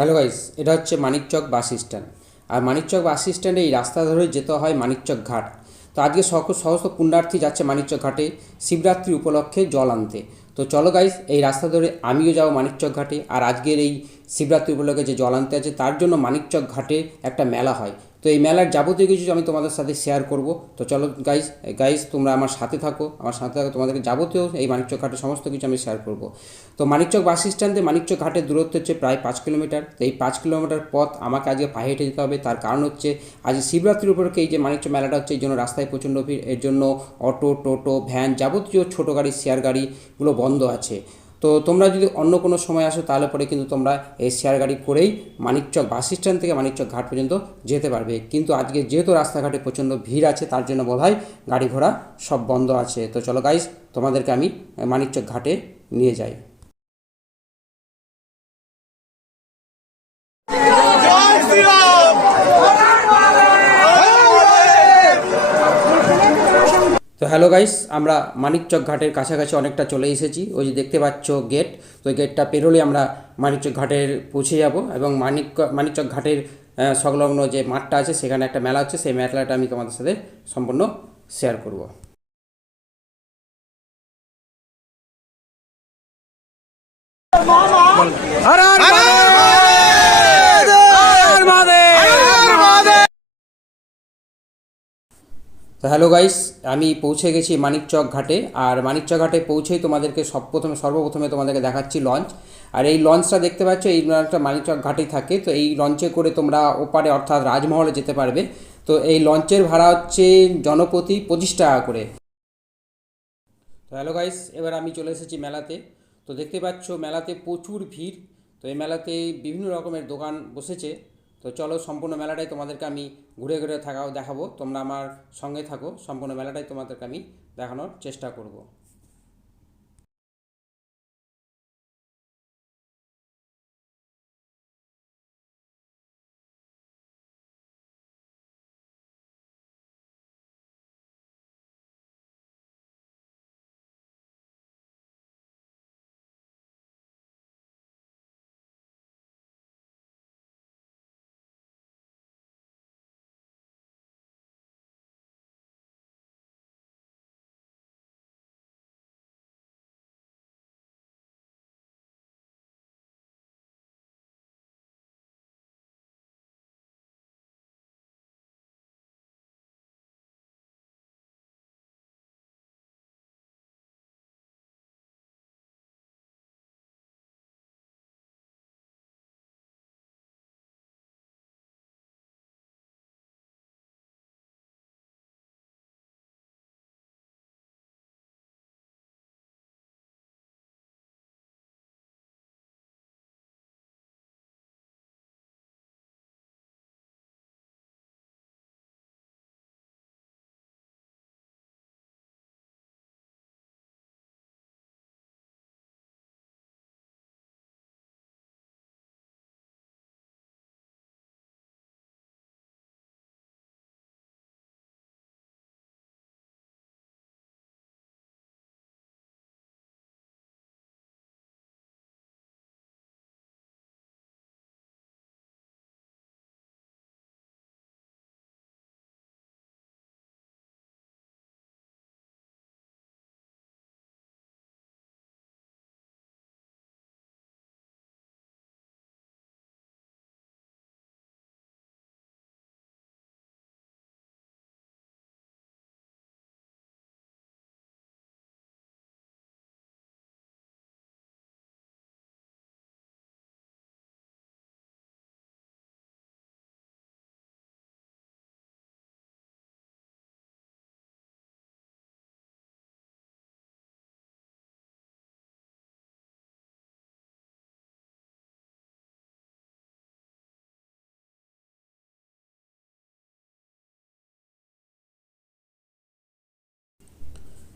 Hello guys এটা হচ্ছে Manikchak bus stand. আর মানিকচক বাস স্ট্যান্ডে এই রাস্তা ধরে যেতে হয় মানিকচক ঘাট। তো আজকে সকল সমস্ত পুণ্যার্থী যাচ্ছে মানিকচক ঘাটে শিবরাত্রি উপলক্ষে জল আনতে। তো চলো গাইস এই রাস্তা ধরে আমিও যাব মানিকচক ঘাটে। আর আজকের এই শিবরাত্রি উপলক্ষে যে জল আনতে আছে, তার জন্য মানিকচক ঘাটে একটা মেলা হয়। তো এই মেলার যাবতীয় কিছু আমি তোমাদের সাথে শেয়ার করব। তো চলো গাইস গাইস তোমরা আমার সাথে থাকো, আমার সাথে থাকো, তোমাদেরকে যাবতীয় এই মানিকচক ঘাটের সমস্ত কিছু আমি শেয়ার করব। তো মানিকচক বাস স্ট্যান্ডে মানিকচক ঘাটের দূরত্ব হচ্ছে প্রায় পাঁচ কিলোমিটার। তো এই পাঁচ কিলোমিটার পথ আমাকে আজকে পায়ে হেঁটে যেতে হবে। তার কারণ হচ্ছে আজ শিবরাত্রির উপরকে এই যে মানিকচক মেলাটা হচ্ছে, এই জন্য রাস্তায় প্রচণ্ড ভিড়, এর জন্য অটো, টোটো, ভ্যান যাবতীয় ছোটো গাড়ি শেয়ার গাড়িগুলো বন্ধ আছে। তো তোমরা যদি অন্য কোনো সময় আসো, তাহলে পরে কিন্তু তোমরা এই শেয়ার গাড়ি করেই মানিকচক বাস স্ট্যান্ড থেকে মানিকচক ঘাট পর্যন্ত যেতে পারবে। কিন্তু আজকে যেহেতু রাস্তাঘাটে প্রচণ্ড ভিড় আছে, তার জন্য হয় গাড়ি ঘোড়া সব বন্ধ আছে। তো চলো গাইজ তোমাদেরকে আমি মানিকচক ঘাটে নিয়ে যাই। তো হ্যালো গাইস, আমরা মানিকচক ঘাটের কাছাকাছি অনেকটা চলে এসেছি। ওই যে দেখতে পাচ্ছ গেট, তো ওই গেটটা পেরোলে আমরা মানিকচক ঘাটের পৌঁছে যাব এবং মানিক মানিকচক ঘাটের সংলগ্ন যে মাঠটা আছে, সেখানে একটা মেলা হচ্ছে। সেই মেলাটা আমি তোমাদের সাথে সম্পূর্ণ শেয়ার করব। তো হ্যালো গাইস, আমি পৌঁছে গেছি মানিকচক ঘাটে। আর মানিকচক ঘাটে পৌঁছেই তোমাদেরকে সব প্রথমে সর্বপ্রথমে তোমাদেরকে দেখাচ্ছি লঞ্চ আর এই লঞ্চটা দেখতে পাচ্ছ, এই লঞ্চটা মানিকচক ঘাটেই থাকে। তো এই লঞ্চে করে তোমরা ওপারে অর্থাৎ রাজমহলে যেতে পারবে। তো এই লঞ্চের ভাড়া হচ্ছে জনপ্রতি পঁচিশ টাকা করে। তো হ্যালো গাইস, এবার আমি চলে এসেছি মেলাতে। তো দেখতে পাচ্ছ, মেলাতে প্রচুর ভিড়। তো এই মেলাতে বিভিন্ন রকমের দোকান বসেছে। তো চলো সম্পূর্ণ মেলাটাই তোমাদেরকে আমি ঘুরে ঘুরে থাকাও দেখাবো। তোমরা আমার সঙ্গে থাকো, সম্পূর্ণ মেলাটাই তোমাদেরকে আমি দেখানোর চেষ্টা করব।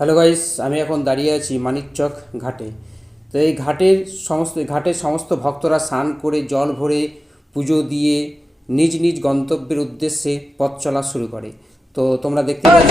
হ্যালো গাইস আমি এখন দাঁড়িয়ে আছি মানিকচক ঘাটে তো এই ঘাটের সমস্ত ঘাটের সমস্ত ভক্তরা স্নান করে জল ভরে পুজো দিয়ে নিজ নিজ গন্তব্যের উদ্দেশ্যে পথ চলা শুরু করে তো তোমরা দেখতে পাচ্ছ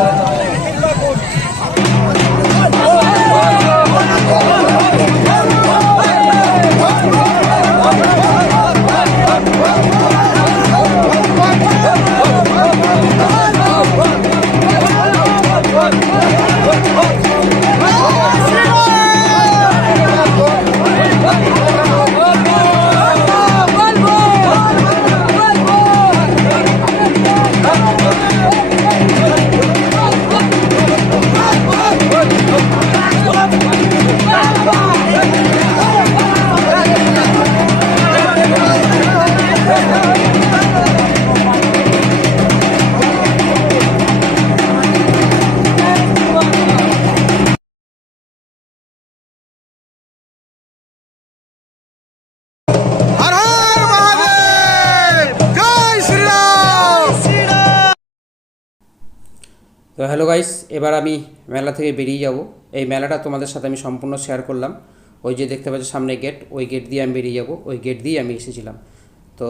তো হ্যালো গাইস, এবার আমি মেলা থেকে বেরিয়ে যাব। এই মেলাটা তোমাদের সাথে আমি সম্পূর্ণ শেয়ার করলাম। ওই যে দেখতে পাচ্ছ সামনে গেট ওই গেট দিয়ে আমি বেরিয়ে যাব, ওই গেট দিয়ে আমি এসেছিলাম। তো